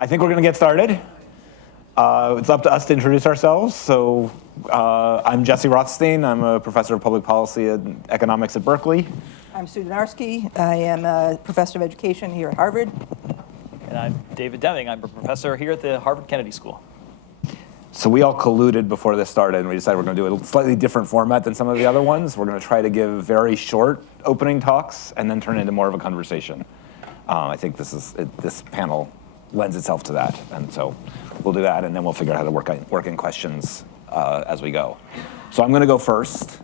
I think we're going to get started. It's up to us to introduce ourselves. So I'm Jesse Rothstein. I'm a professor of public policy and economics at Berkeley. I'm Sue Dynarski. I am a professor of education here at Harvard. And I'm David Deming. I'm a professor here at the Harvard Kennedy School. So we all colluded before this started, and we decided we're going to do a slightly different format than some of the other ones. We're going to try to give very short opening talks and then turn it into more of a conversation. I think this panel lends itself to that, and so we'll do that, and then we'll figure out how to work in questions as we go. So I'm going to go first.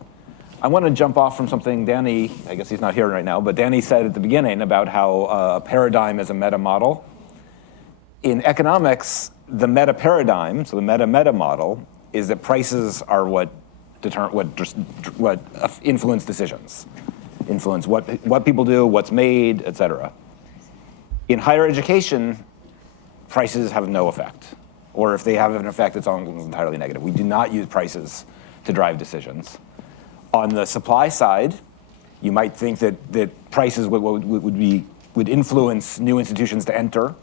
I want to jump off from something Danny, I guess he's not here right now, but Danny said at the beginning about how a paradigm is a meta model. In economics, the meta paradigm, so the meta model, is that prices are what influence decisions, influence what people do, what's made, et cetera. In higher education, prices have no effect, or if they have an effect, it's almost entirely negative. We do not use prices to drive decisions. On the supply side, you might think that prices would influence new institutions to enter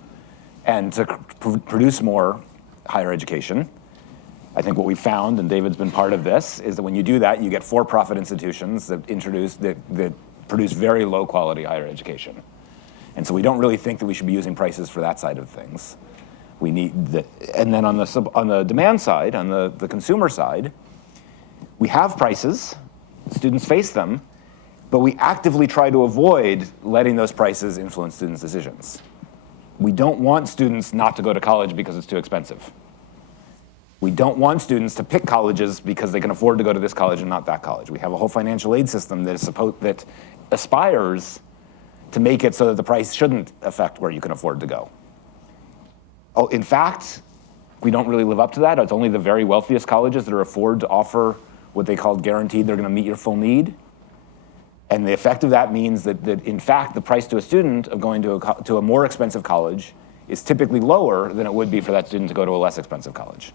and to produce more higher education. I think what we found, and David's been part of this, is that when you do that, you get for-profit institutions that produce very low quality higher education. And so we don't really think that we should be using prices for that side of things. And then on the demand side, on the consumer side, we have prices, students face them, but we actively try to avoid letting those prices influence students' decisions. We don't want students not to go to college because it's too expensive. We don't want students to pick colleges because they can afford to go to this college and not that college. We have a whole financial aid system that aspires to make it so that the price shouldn't affect where you can afford to go. Oh, in fact, we don't really live up to that. It's only the very wealthiest colleges that are afford to offer what they call guaranteed they're going to meet your full need. And the effect of that means that in fact, the price to a student of going to a more expensive college is typically lower than it would be for that student to go to a less expensive college.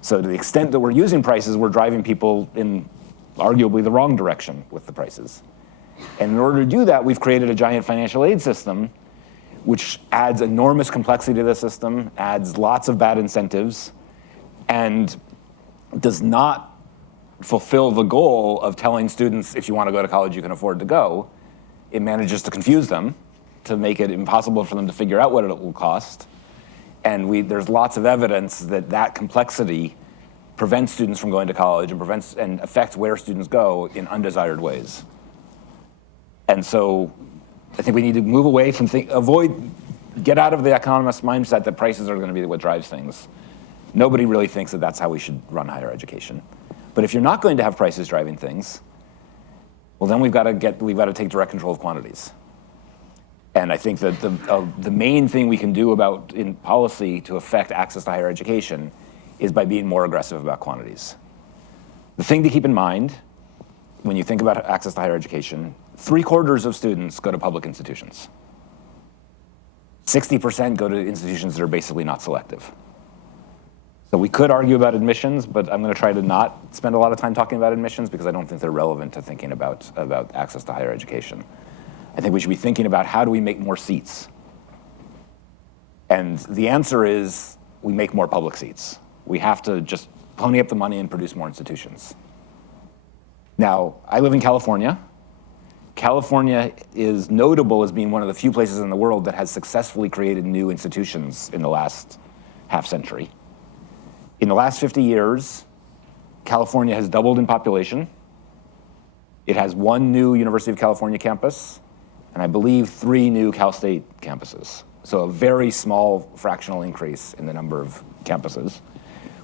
So to the extent that we're using prices, we're driving people in arguably the wrong direction with the prices. And in order to do that, we've created a giant financial aid system, which adds enormous complexity to the system, adds lots of bad incentives, and does not fulfill the goal of telling students, if you want to go to college, you can afford to go. It manages to confuse them, to make it impossible for them to figure out what it will cost. And there's lots of evidence that complexity prevents students from going to college and affects where students go in undesired ways. And so I think we need to move away from get out of the economist mindset that prices are going to be what drives things. Nobody really thinks that that's how we should run higher education. But if you're not going to have prices driving things, well, then we've got to take direct control of quantities. And I think that the main thing we can do in policy to affect access to higher education is by being more aggressive about quantities. The thing to keep in mind when you think about access to higher education, 3/4 of students go to public institutions. 60% go to institutions that are basically not selective. So we could argue about admissions, but I'm going to try to not spend a lot of time talking about admissions because I don't think they're relevant to thinking about access to higher education. I think we should be thinking about how do we make more seats? And the answer is we make more public seats. We have to just pony up the money and produce more institutions. Now, I live in California. California is notable as being one of the few places in the world that has successfully created new institutions in the last half century. In the last 50 years, California has doubled in population. It has one new University of California campus, and I believe 3 new Cal State campuses. So a very small fractional increase in the number of campuses.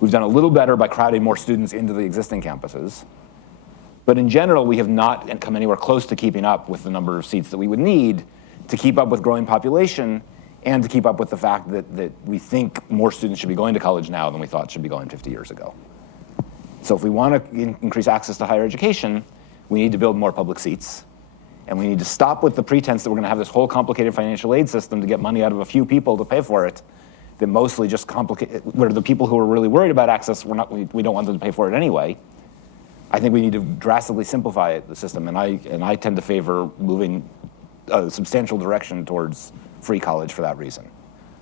We've done a little better by crowding more students into the existing campuses. But in general, we have not come anywhere close to keeping up with the number of seats that we would need to keep up with growing population and to keep up with the fact that we think more students should be going to college now than we thought should be going 50 years ago. So if we want to increase access to higher education, we need to build more public seats. And we need to stop with the pretense that we're going to have this whole complicated financial aid system to get money out of a few people to pay for it, that mostly just where the people who are really worried about access, we don't want them to pay for it anyway. I think we need to drastically simplify the system, and I tend to favor moving a substantial direction towards free college for that reason.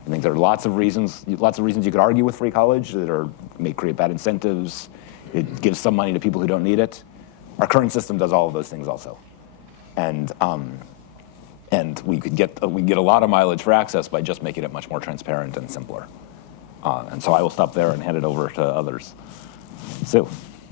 I think there are lots of reasons you could argue with free college that may create bad incentives. It gives some money to people who don't need it. Our current system does all of those things also, and we could get a lot of mileage for access by just making it much more transparent and simpler. And so I will stop there and hand it over to others. Sue.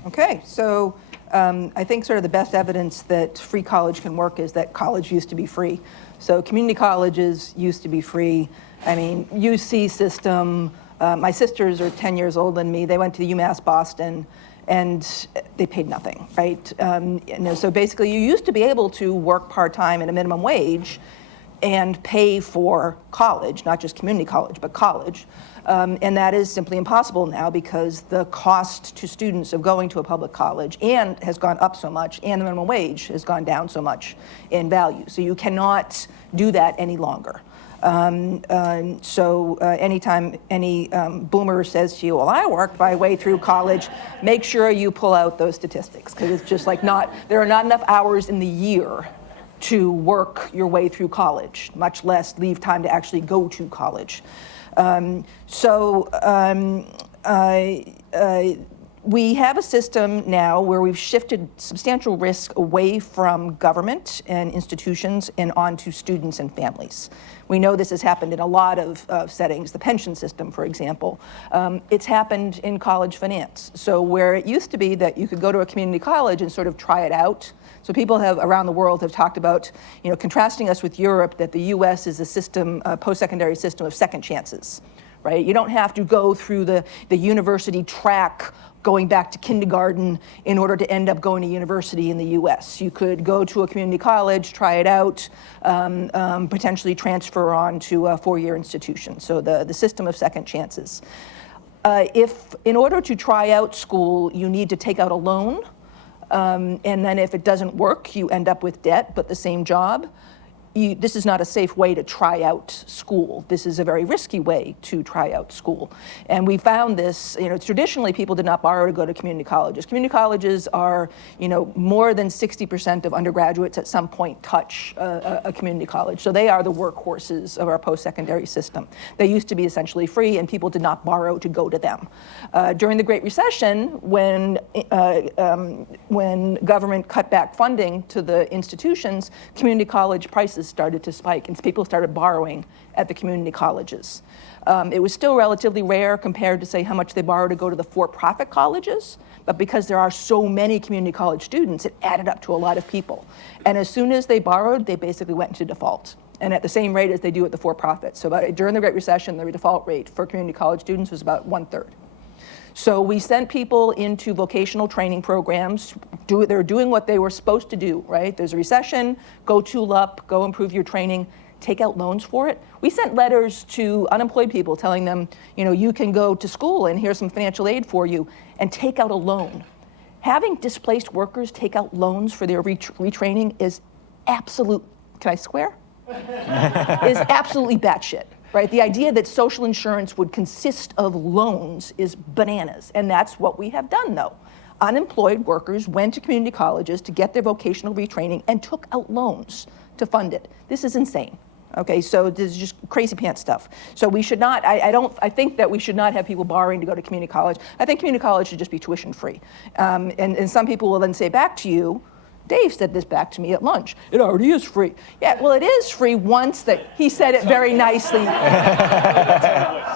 Okay, so I think sort of the best evidence that free college can work is that college used to be free. So community colleges used to be free. I mean, UC system, my sisters are 10 years older than me. They went to UMass Boston, and they paid nothing, right? So basically, you used to be able to work part-time at a minimum wage and pay for college, not just community college, but college. And that is simply impossible now because the cost to students of going to a public college has gone up so much, and the minimum wage has gone down so much in value. So you cannot do that any longer. Anytime any boomer says to you, well, I worked my way through college, make sure you pull out those statistics, because it's just like there are not enough hours in the year to work your way through college, much less leave time to actually go to college. We have a system now where we've shifted substantial risk away from government and institutions and onto students and families. We know this has happened in a lot of settings, the pension system, for example. It's happened in college finance. So where it used to be that you could go to a community college and sort of try it out. So people around the world have talked about, contrasting us with Europe, that the US is a system, a post-secondary system of second chances, right? You don't have to go through the university track going back to kindergarten in order to end up going to university in the US. You could go to a community college, try it out, potentially transfer on to a four-year institution. So the system of second chances. If in order to try out school, you need to take out a loan, and then if it doesn't work, you end up with debt, but the same job. This is not a safe way to try out school. This is a very risky way to try out school. And we found this, traditionally people did not borrow to go to community colleges. Community colleges are, more than 60% of undergraduates at some point touch a community college. So they are the workhorses of our post-secondary system. They used to be essentially free, and people did not borrow to go to them. During the Great Recession, when government cut back funding to the institutions, community college prices started to spike, and people started borrowing at the community colleges. It was still relatively rare compared to, say, how much they borrow to go to the for-profit colleges, but because there are so many community college students, it added up to a lot of people. And as soon as they borrowed, they basically went into default, and at the same rate as they do at the for-profit. So during the Great Recession, the default rate for community college students was about 1/3. So we sent people into vocational training programs. They're doing what they were supposed to do, right? There's a recession, go tool up, go improve your training, take out loans for it. We sent letters to unemployed people telling them, you can go to school and here's some financial aid for you, and take out a loan. Having displaced workers take out loans for their retraining is absolute, can I swear? Is absolutely batshit. Right? The idea that social insurance would consist of loans is bananas, and that's what we have done, though. Unemployed workers went to community colleges to get their vocational retraining and took out loans to fund it. This is insane. Okay, so this is just crazy pants stuff. So we should not, I think that we should not have people borrowing to go to community college. I think community college should just be tuition free. And some people will then say back to you, Dave said this back to me at lunch. It already is free. Yeah, well, it is free once that he said it very nicely.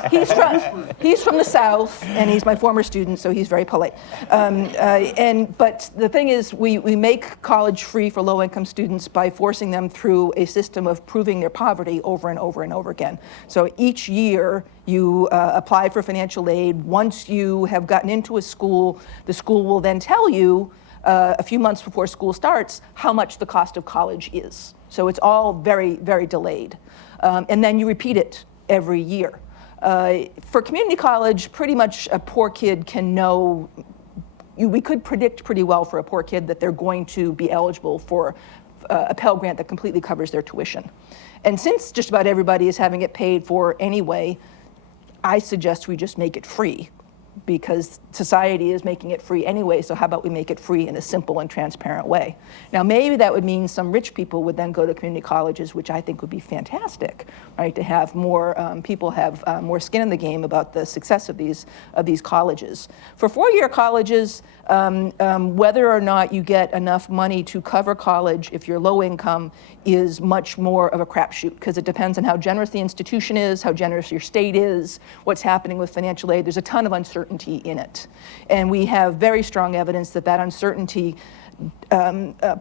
He's from the South, and he's my former student, so he's very polite. But the thing is, we make college free for low-income students by forcing them through a system of proving their poverty over and over and over again. So each year, you apply for financial aid. Once you have gotten into a school, the school will then tell you, a few months before school starts, how much the cost of college is. So it's all very, very delayed. And then you repeat it every year. For community college, pretty much a poor kid can know, we could predict pretty well for a poor kid that they're going to be eligible for a Pell Grant that completely covers their tuition. And since just about everybody is having it paid for anyway, I suggest we just make it free. because society is making it free anyway, so how about we make it free in a simple and transparent way? Now, maybe that would mean some rich people would then go to community colleges, which I think would be fantastic, right? To have more people have more skin in the game about the success of these colleges. For four-year colleges, whether or not you get enough money to cover college if you're low income is much more of a crapshoot, because it depends on how generous the institution is, how generous your state is, what's happening with financial aid. There's a ton of uncertainty in it. And we have very strong evidence that that uncertainty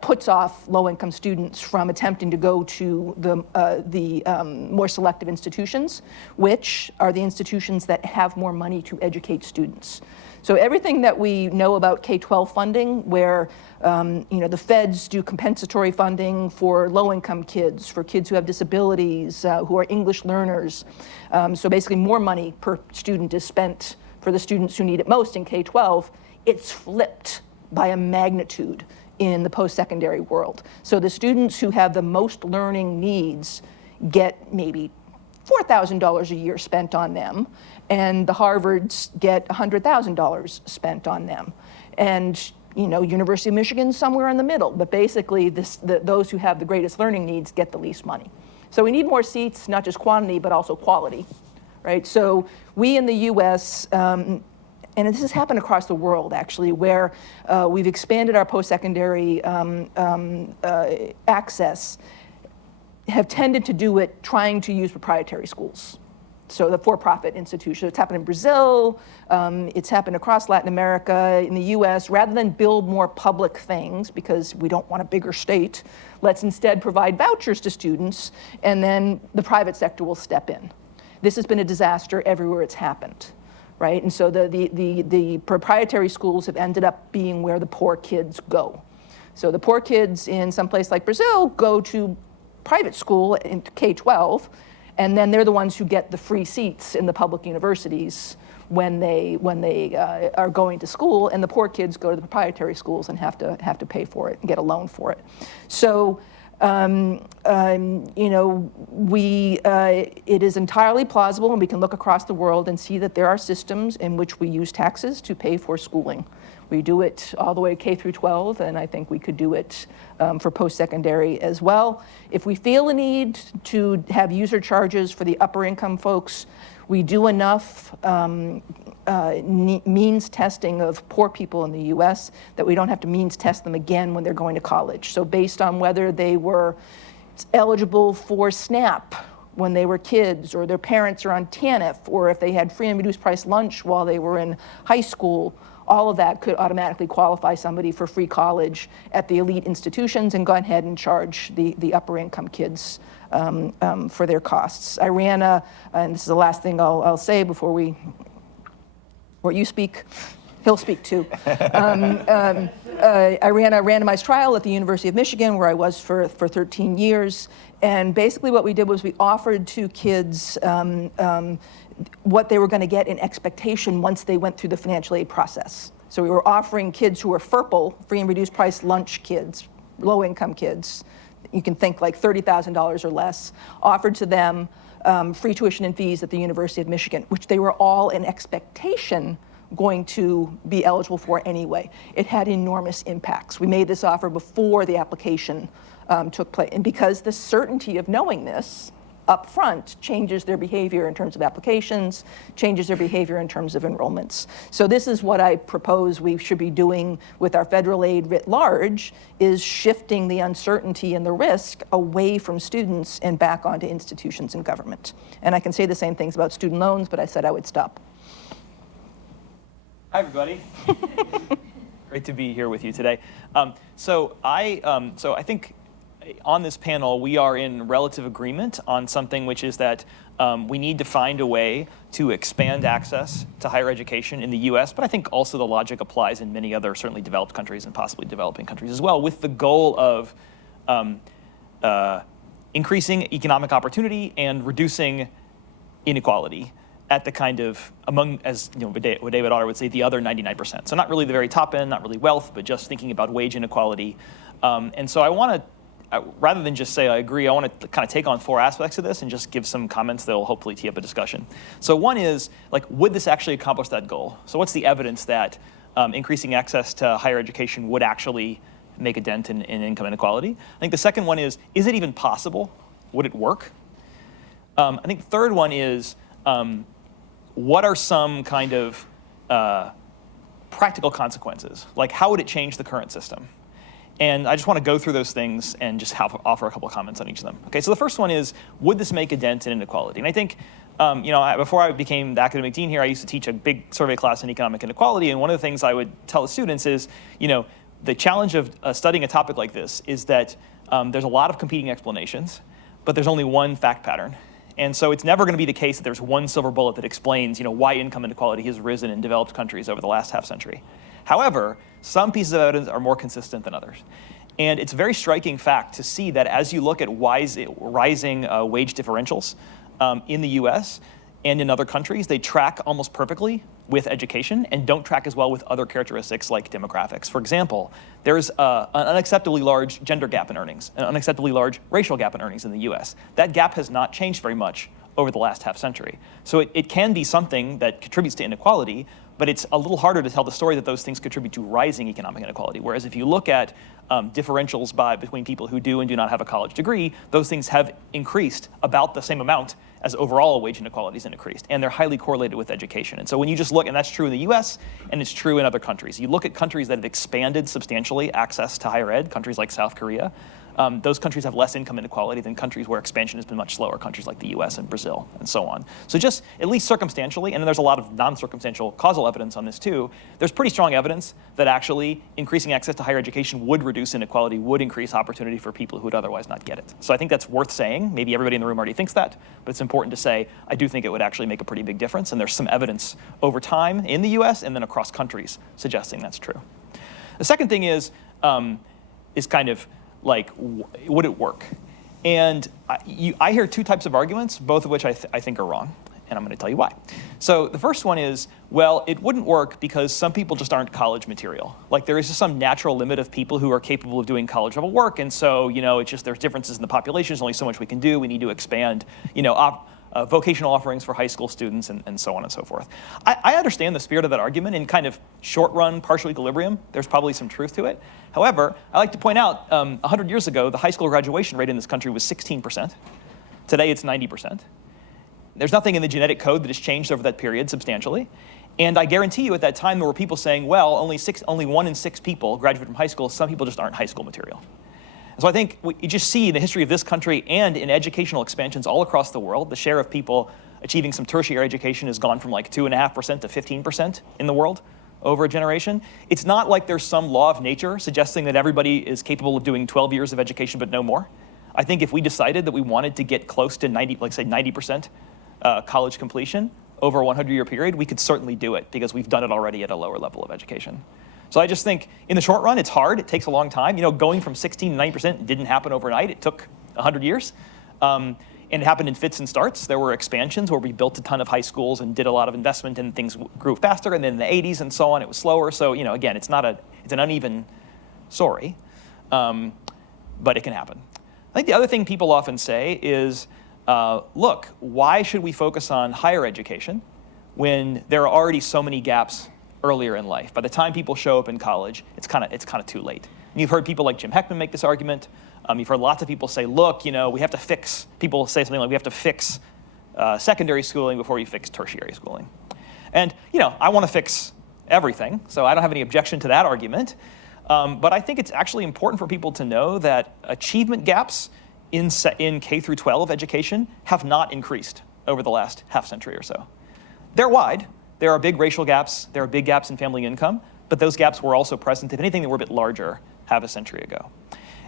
puts off low-income students from attempting to go to the more selective institutions, which are the institutions that have more money to educate students. So everything that we know about K-12 funding, where the feds do compensatory funding for low-income kids, for kids who have disabilities, who are English learners. So basically more money per student is spent for the students who need it most in K-12. It's flipped by a magnitude in the post-secondary world. So the students who have the most learning needs get maybe $4,000 a year spent on them, and the Harvards get $100,000 spent on them. And University of Michigan's somewhere in the middle, but basically those who have the greatest learning needs get the least money. So we need more seats, not just quantity, but also quality, right? So we in the US, and this has happened across the world actually, where we've expanded our post-secondary access, have tended to do it trying to use proprietary schools. So the for-profit institution. It's happened in Brazil, it's happened across Latin America, in the US. Rather than build more public things, because we don't want a bigger state, let's instead provide vouchers to students, and then the private sector will step in. This has been a disaster everywhere it's happened, right? And so the proprietary schools have ended up being where the poor kids go. So the poor kids in some place like Brazil go to private school in K-12, and then they're the ones who get the free seats in the public universities when they are going to school, and the poor kids go to the proprietary schools and have to pay for it and get a loan for it. So it is entirely plausible, and we can look across the world and see that there are systems in which we use taxes to pay for schooling. We do it all the way K through 12, and I think we could do it for post-secondary as well. If we feel a need to have user charges for the upper income folks, we do enough means testing of poor people in the US that we don't have to means test them again when they're going to college. So based on whether they were eligible for SNAP when they were kids, or their parents are on TANF, or if they had free and reduced price lunch while they were in high school, all of that could automatically qualify somebody for free college at the elite institutions, and go ahead and charge the upper income kids for their costs. I ran and this is the last thing I'll say before you speak, he'll speak too. I ran a randomized trial at the University of Michigan, where I was for 13 years. And basically what we did was we offered to kids what they were going to get in expectation once they went through the financial aid process. So we were offering kids who were FERPL, free and reduced price lunch kids, low income kids, you can think like $30,000 or less, offered to them free tuition and fees at the University of Michigan, which they were all in expectation going to be eligible for anyway. It had enormous impacts. We made this offer before the application took place. And because the certainty of knowing this up front changes their behavior in terms of applications, changes their behavior in terms of enrollments. So this is what I propose we should be doing with our federal aid writ large, is shifting the uncertainty and the risk away from students and back onto institutions and government. And I can say the same things about student loans, but I said I would stop. Hi, everybody. Great to be here with you today. So I think on this panel, we are in relative agreement on something, which is that we need to find a way to expand access to higher education in the US, but I think also the logic applies in many other certainly developed countries and possibly developing countries as well, with the goal of increasing economic opportunity and reducing inequality at the kind of, among, as what David Otter would say, the other 99%. So not really the very top end, not really wealth, but just thinking about wage inequality. And so I want to rather than just say I agree, I want to kind of take on 4 aspects of this and just give some comments that will hopefully tee up a discussion. So one is, like, would this actually accomplish that goal? So what's the evidence that increasing access to higher education would actually make a dent in income inequality? I think the second one is it even possible? Would it work? I think the third one is, what are some kind of practical consequences? Like, how would it change the current system? And I just want to go through those things and just offer a couple of comments on each of them. Okay, so the first one is, would this make a dent in inequality? And I think, before I became the academic dean here, I used to teach a big survey class in economic inequality, and one of the things I would tell the students is, the challenge of studying a topic like this is that there's a lot of competing explanations, but there's only one fact pattern. And so it's never going to be the case that there's one silver bullet that explains, why income inequality has risen in developed countries over the last half century. However, some pieces of evidence are more consistent than others. And it's a very striking fact to see that as you look at rising wage differentials in the US and in other countries, they track almost perfectly with education and don't track as well with other characteristics like demographics. For example, there's an unacceptably large gender gap in earnings, an unacceptably large racial gap in earnings in the US. That gap has not changed very much over the last half century. So it can be something that contributes to inequality, but it's a little harder to tell the story that those things contribute to rising economic inequality. Whereas if you look at differentials between people who do and do not have a college degree, those things have increased about the same amount as overall wage inequalities increased, and they're highly correlated with education. And so when you just look, and that's true in the US, and it's true in other countries. You look at countries that have expanded substantially access to higher ed, countries like South Korea, those countries have less income inequality than countries where expansion has been much slower, countries like the US and Brazil, and so on. So just, at least circumstantially, and there's a lot of non-circumstantial causal evidence on this too, there's pretty strong evidence that actually increasing access to higher education would reduce inequality, would increase opportunity for people who would otherwise not get it. So I think that's worth saying. Maybe everybody in the room already thinks that, but it's important to say, I do think it would actually make a pretty big difference, and there's some evidence over time in the US and then across countries suggesting that's true. The second thing is kind of, like, would it work? And I hear 2 types of arguments, both of which I think are wrong, and I'm going to tell you why. So the first one is, well, it wouldn't work because some people just aren't college material. Like, there is just some natural limit of people who are capable of doing college level work, and so, it's just there's differences in the population, there's only so much we can do, we need to expand, vocational offerings for high school students, and so on and so forth. I understand the spirit of that argument. In kind of short-run partial equilibrium, there's probably some truth to it. However, I like to point out, 100 years ago, the high school graduation rate in this country was 16%. Today, it's 90%. There's nothing in the genetic code that has changed over that period substantially. And I guarantee you at that time, there were people saying, well, only 1 in 6 people graduate from high school. Some people just aren't high school material. So I think you just see in the history of this country and in educational expansions all across the world, the share of people achieving some tertiary education has gone from like 2.5% to 15% in the world over a generation. It's not like there's some law of nature suggesting that everybody is capable of doing 12 years of education but no more. I think if we decided that we wanted to get close to 90% college completion over a 100-year period, we could certainly do it because we've done it already at a lower level of education. So I just think in the short run, it's hard. It takes a long time. Going from 16 to 90% didn't happen overnight. It took 100 years. And it happened in fits and starts. There were expansions where we built a ton of high schools and did a lot of investment and things grew faster. And then in the 80s and so on, it was slower. So, again, it's an uneven story, but it can happen. I think the other thing people often say is, look, why should we focus on higher education when there are already so many gaps earlier in life? By the time people show up in college, it's kind of too late. And you've heard people like Jim Heckman make this argument. You've heard lots of people say, look, we have to fix, people say something like, we have to fix secondary schooling before we fix tertiary schooling. And, I want to fix everything, so I don't have any objection to that argument. But I think it's actually important for people to know that achievement gaps in K through 12 education have not increased over the last half century or so. They're wide. There are big racial gaps, there are big gaps in family income, but those gaps were also present, if anything, they were a bit larger half a century ago.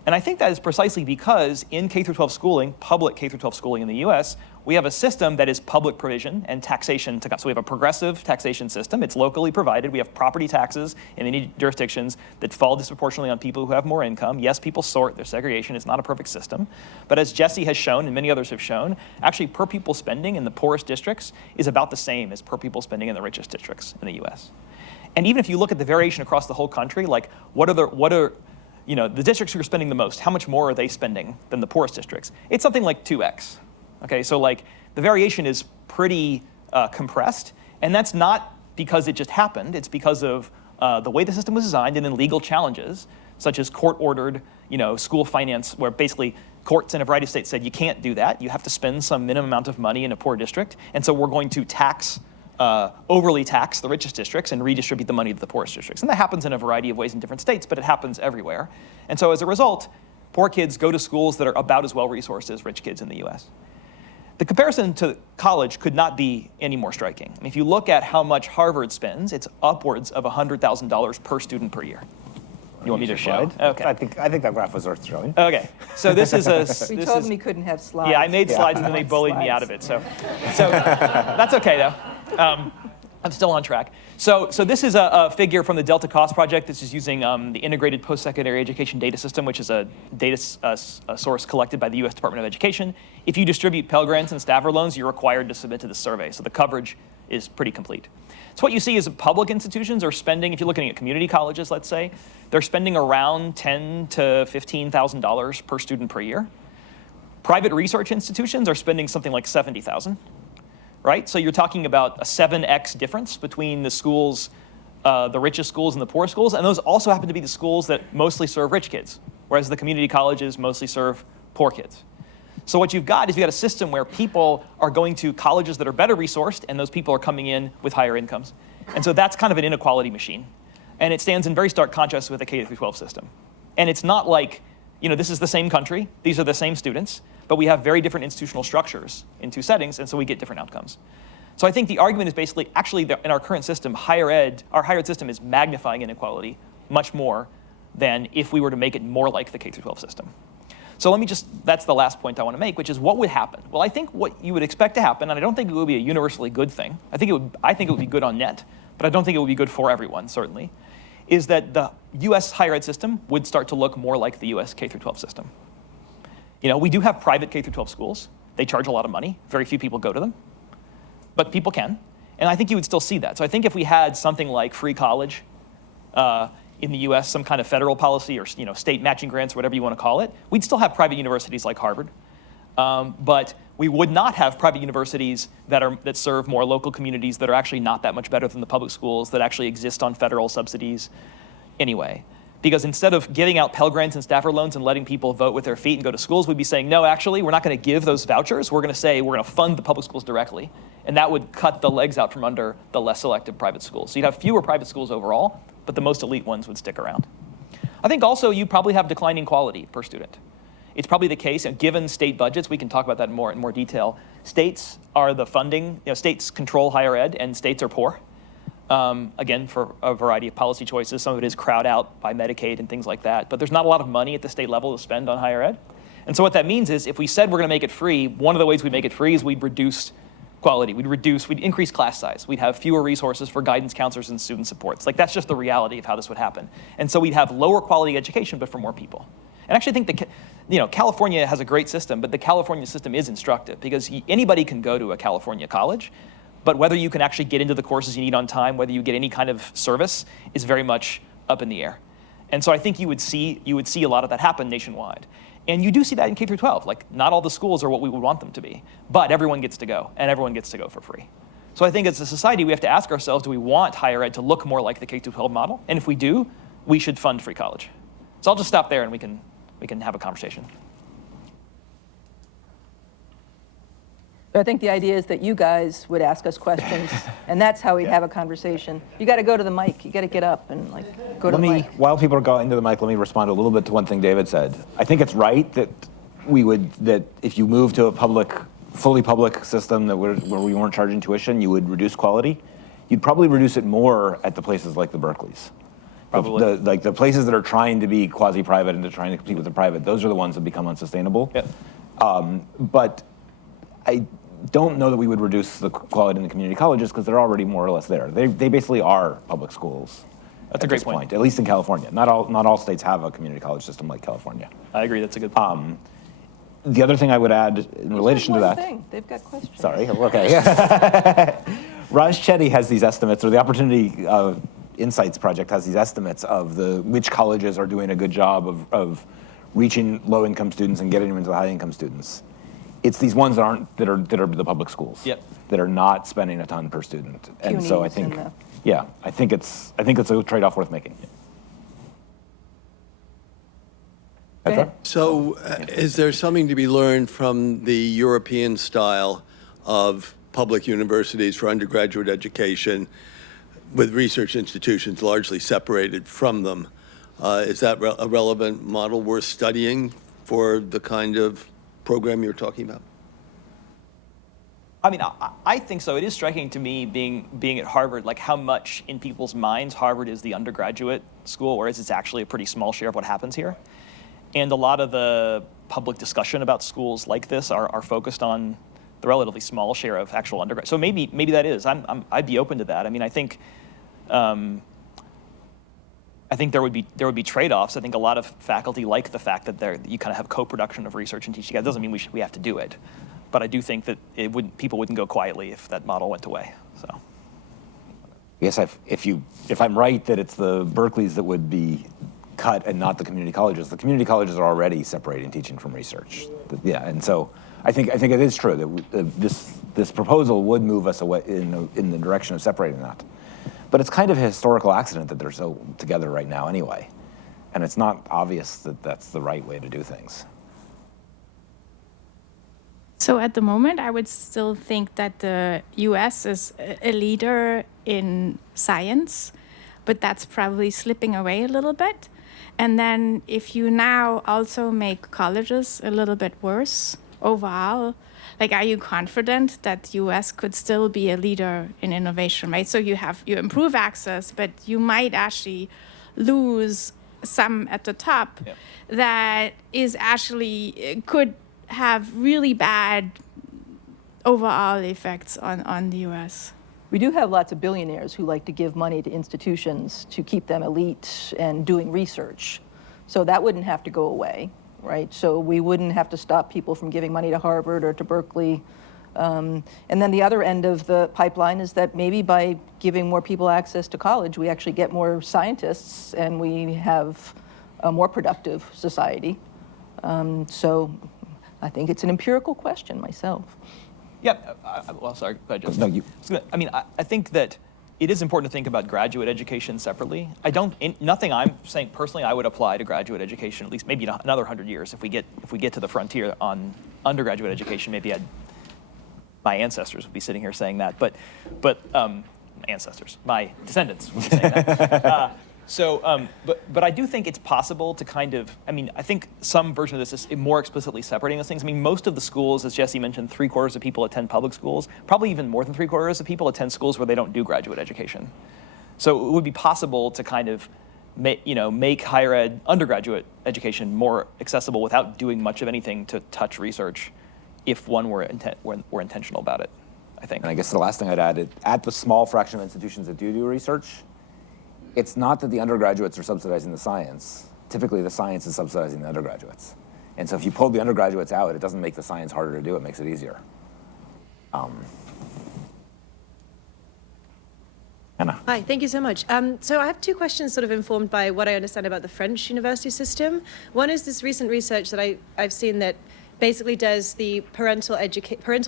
And I think that is precisely because in K through 12 schooling, public K through 12 schooling in the US, we have a system that is public provision and taxation. So we have a progressive taxation system. It's locally provided. We have property taxes in many jurisdictions that fall disproportionately on people who have more income. Yes, people sort, there's segregation. It's not a perfect system. But as Jesse has shown and many others have shown, actually per pupil spending in the poorest districts is about the same as per pupil spending in the richest districts in the US. And even if you look at the variation across the whole country, like what are the districts who are spending the most, how much more are they spending than the poorest districts? It's something like 2x. Okay, so like the variation is pretty compressed, and that's not because it just happened. It's because of the way the system was designed and then legal challenges, such as court-ordered, school finance, where basically courts in a variety of states said you can't do that. You have to spend some minimum amount of money in a poor district, and so we're going to overly tax the richest districts and redistribute the money to the poorest districts. And that happens in a variety of ways in different states, but it happens everywhere. And so as a result, poor kids go to schools that are about as well-resourced as rich kids in the US. The comparison to college could not be any more striking. I mean, if you look at how much Harvard spends, it's upwards of $100,000 per student per year. You want me to show? Okay. I think that graph was worth showing. Okay, so this is a. We told him he couldn't have slides. Yeah, I made slides and then they bullied me out of it. So that's okay though. I'm still on track. So this is a figure from the Delta Cost Project. This is using the Integrated Post-Secondary Education Data System, which is a data source collected by the U.S. Department of Education. If you distribute Pell Grants and Stafford loans, you're required to submit to the survey. So the coverage is pretty complete. So what you see is public institutions are spending, if you're looking at community colleges, let's say, they're spending around $10,000 to $15,000 per student per year. Private research institutions are spending something like $70,000. Right? So you're talking about a 7x difference between the schools, the richest schools and the poorest schools, and those also happen to be the schools that mostly serve rich kids, whereas the community colleges mostly serve poor kids. So what you've got is you've got a system where people are going to colleges that are better resourced, and those people are coming in with higher incomes. And so that's kind of an inequality machine. And it stands in very stark contrast with the K-12 system. And it's not like, this is the same country, these are the same students, but we have very different institutional structures in two settings, and so we get different outcomes. So I think the argument is basically, actually, in our current system, our higher ed system is magnifying inequality much more than if we were to make it more like the K-12 system. So that's the last point I want to make, which is what would happen? Well, I think what you would expect to happen, and I don't think it would be a universally good thing. I think it would be good on net, but I don't think it would be good for everyone, certainly, is that the US higher ed system would start to look more like the US K-12 system. We do have private K-12 schools. They charge a lot of money. Very few people go to them, but people can. And I think you would still see that. So I think if we had something like free college in the US, some kind of federal policy or state matching grants, whatever you want to call it, we'd still have private universities like Harvard. But we would not have private universities that serve more local communities that are actually not that much better than the public schools that actually exist on federal subsidies anyway. Because instead of giving out Pell Grants and Stafford loans and letting people vote with their feet and go to schools, we'd be saying, no, actually, we're not going to give those vouchers. We're going to say we're going to fund the public schools directly. And that would cut the legs out from under the less selective private schools. So you'd have fewer private schools overall, but the most elite ones would stick around. I think also you probably have declining quality per student. It's probably the case, and given state budgets, we can talk about that in more detail. States are the funding, states control higher ed, and states are poor. Again, for a variety of policy choices. Some of it is crowd out by Medicaid and things like that. But there's not a lot of money at the state level to spend on higher ed. And so what that means is if we said we're going to make it free, one of the ways we make it free is we'd reduce quality. We'd increase class size. We'd have fewer resources for guidance counselors and student supports. That's just the reality of how this would happen. And so we'd have lower quality education, but for more people. And actually I think California has a great system, but the California system is instructive because anybody can go to a California college. But whether you can actually get into the courses you need on time, whether you get any kind of service, is very much up in the air. And so I think you would see a lot of that happen nationwide. And you do see that in K-12. Not all the schools are what we would want them to be, but everyone gets to go, and everyone gets to go for free. So I think as a society, we have to ask ourselves, do we want higher ed to look more like the K-12 model? And if we do, we should fund free college. So I'll just stop there, and we can have a conversation. I think the idea is that you guys would ask us questions, and that's how we'd have a conversation. You got to go to the mic. You got to get up and go to the mic. While people are going to the mic, let me respond a little bit to one thing David said. I think it's right that if you move to a fully public system where we weren't charging tuition, you would reduce quality. You'd probably reduce it more at the places like the Berkeleys. Probably. The places that are trying to be quasi-private and trying to compete with the private, those are the ones that become unsustainable. Yep. But I don't know that we would reduce the quality in the community colleges because they're already more or less there. They basically are public schools. That's a great point. At least in California. Not all states have a community college system like California. I agree. That's a good point. The other thing I would add in relation to that. They've got questions. Sorry. Okay. Raj Chetty has these estimates, or the opportunity Insights project has these estimates of which colleges are doing a good job of reaching low-income students and getting them into high-income students. It's these ones that are the public schools. Yep. That are not spending a ton per student. And so I think, CUNYs I think it's a trade-off worth making. Go ahead. So is there something to be learned from the European style of public universities for undergraduate education with research institutions largely separated from them? Is that a relevant model worth studying for the kind of program you're talking about? I mean, I think so. It is striking to me being at Harvard, like how much in people's minds Harvard is the undergraduate school, whereas it's actually a pretty small share of what happens here. And a lot of the public discussion about schools like this are focused on the relatively small share of actual undergrad. So maybe that is. I'd be open to that. I mean, I think there would be trade-offs. I think a lot of faculty like the fact that you kind of have co-production of research and teaching. That doesn't mean we have to do it, but I do think that people wouldn't go quietly if that model went away. So, I guess if I'm right that it's the Berkeleys that would be cut and not the community colleges. The community colleges are already separating teaching from research. Yeah, and so I think it is true that this proposal would move us away in the direction of separating that. But it's kind of a historical accident that they're so together right now anyway, and it's not obvious that that's the right way to do things. So at the moment, I would still think that the US is a leader in science, but that's probably slipping away a little bit. And then if you now also make colleges a little bit worse overall, like, are you confident that the US could still be a leader in innovation, right? So you improve access, but you might actually lose some at the top that is actually could have really bad overall effects on the US. We do have lots of billionaires who like to give money to institutions to keep them elite and doing research. So that wouldn't have to go away, right? So we wouldn't have to stop people from giving money to Harvard or to Berkeley. And then the other end of the pipeline is that maybe by giving more people access to college, we actually get more scientists and we have a more productive society. So I think it's an empirical question myself. yeah. Well, sorry. Go ahead, Justin. No, you. I mean, I think that it is important to think about graduate education separately. Nothing I'm saying personally I would apply to graduate education, at least maybe another 100 years. If we get to the frontier on undergraduate education, maybe my ancestors would be sitting here saying that. But my descendants would be saying that. But I do think it's possible to kind of, I mean, I think some version of this is more explicitly separating those things. I mean, most of the schools, as Jesse mentioned, 3/4 of people attend public schools. Probably even more than 3/4 of people attend schools where they don't do graduate education. So it would be possible to kind of make higher ed undergraduate education more accessible without doing much of anything to touch research if one were intentional about it, I think. And I guess the last thing I'd add, at the small fraction of institutions that do research, it's not that the undergraduates are subsidizing the science. Typically, the science is subsidizing the undergraduates. And so if you pull the undergraduates out, it doesn't make the science harder to do, it makes it easier. Anna. Hi, thank you so much. So I have two questions sort of informed by what I understand about the French university system. One is this recent research that I've seen that basically does the parental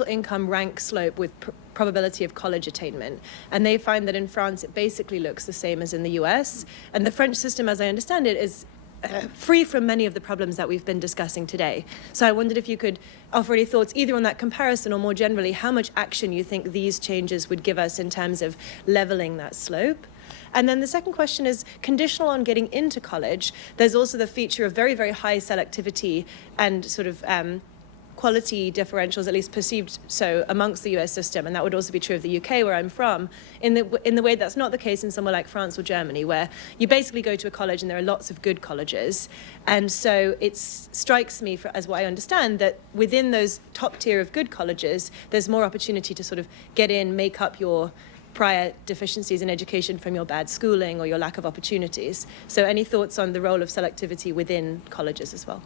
income rank slope with probability of college attainment. And they find that in France, it basically looks the same as in the US. And the French system, as I understand it, is free from many of the problems that we've been discussing today. So I wondered if you could offer any thoughts either on that comparison or more generally, how much action you think these changes would give us in terms of leveling that slope. And then the second question is, conditional on getting into college, there's also the feature of very, very high selectivity and sort of quality differentials, at least perceived so, amongst the US system, and that would also be true of the UK, where I'm from, in the way that's not the case in somewhere like France or Germany, where you basically go to a college and there are lots of good colleges. And so it strikes me, as what I understand, that within those top tier of good colleges, there's more opportunity to sort of get in, make up your prior deficiencies in education from your bad schooling or your lack of opportunities. So any thoughts on the role of selectivity within colleges as well?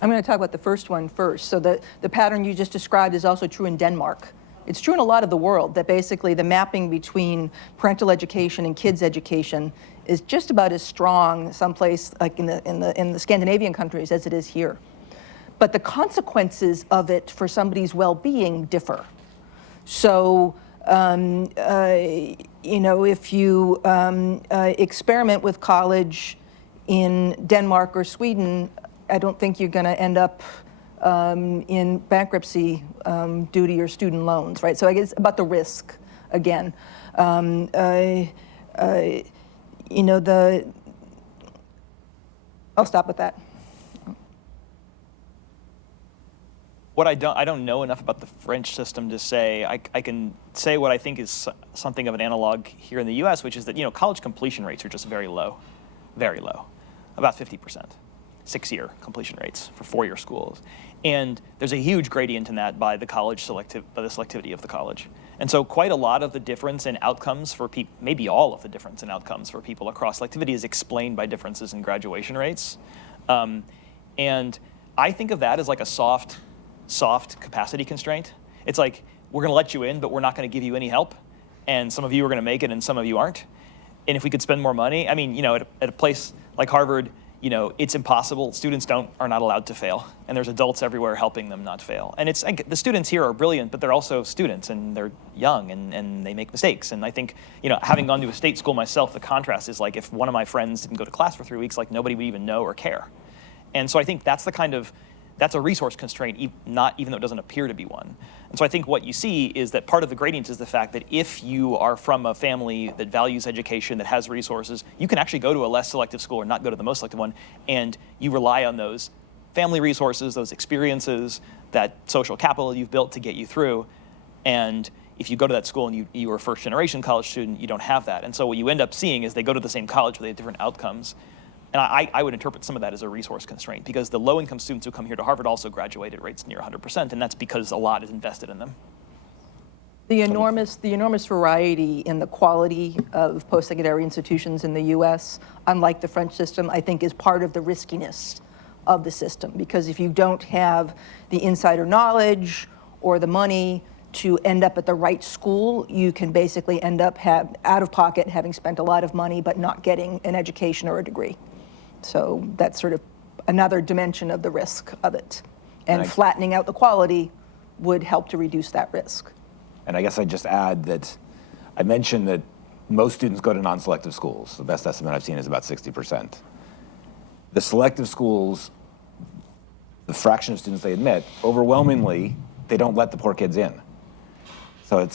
I'm going to talk about the first one first. So the pattern you just described is also true in Denmark. It's true in a lot of the world that basically the mapping between parental education and kids' education is just about as strong someplace like in the Scandinavian countries as it is here. But the consequences of it for somebody's well-being differ. So, if you experiment with college in Denmark or Sweden, I don't think you're going to end up in bankruptcy due to your student loans, right? So I guess about the risk again. I'll stop with that. What I don't know enough about the French system to say. I can say what I think is something of an analog here in the U.S., which is that college completion rates are just very low, about 50%, 6-year completion rates for 4-year schools, and there's a huge gradient in that by the selectivity of the college, and so quite a lot of the difference in outcomes for people, maybe all of the difference in outcomes for people across selectivity is explained by differences in graduation rates, and I think of that as like a soft capacity constraint. It's like, we're gonna let you in, but we're not gonna give you any help. And some of you are gonna make it and some of you aren't. And if we could spend more money, I mean, at a place like Harvard, it's impossible. Students are not allowed to fail. And there's adults everywhere helping them not fail. And the students here are brilliant, but they're also students and they're young and they make mistakes. And I think, having gone to a state school myself, the contrast is like if one of my friends didn't go to class for 3 weeks, like nobody would even know or care. And so I think that's that's a resource constraint, even though it doesn't appear to be one. And so I think what you see is that part of the gradient is the fact that if you are from a family that values education, that has resources, you can actually go to a less selective school or not go to the most selective one, and you rely on those family resources, those experiences, that social capital you've built to get you through. And if you go to that school and you are a first-generation college student, you don't have that. And so what you end up seeing is they go to the same college, but they have different outcomes. And I would interpret some of that as a resource constraint, because the low-income students who come here to Harvard also graduate at rates near 100%, and that's because a lot is invested in them. The enormous variety in the quality of post-secondary institutions in the U.S., unlike the French system, I think is part of the riskiness of the system, because if you don't have the insider knowledge or the money to end up at the right school, you can basically end up out of pocket having spent a lot of money but not getting an education or a degree. So that's sort of another dimension of the risk of it. And flattening out the quality would help to reduce that risk. And I guess I'd just add that I mentioned that most students go to non-selective schools. The best estimate I've seen is about 60%. The selective schools, the fraction of students they admit, overwhelmingly, they don't let the poor kids in. So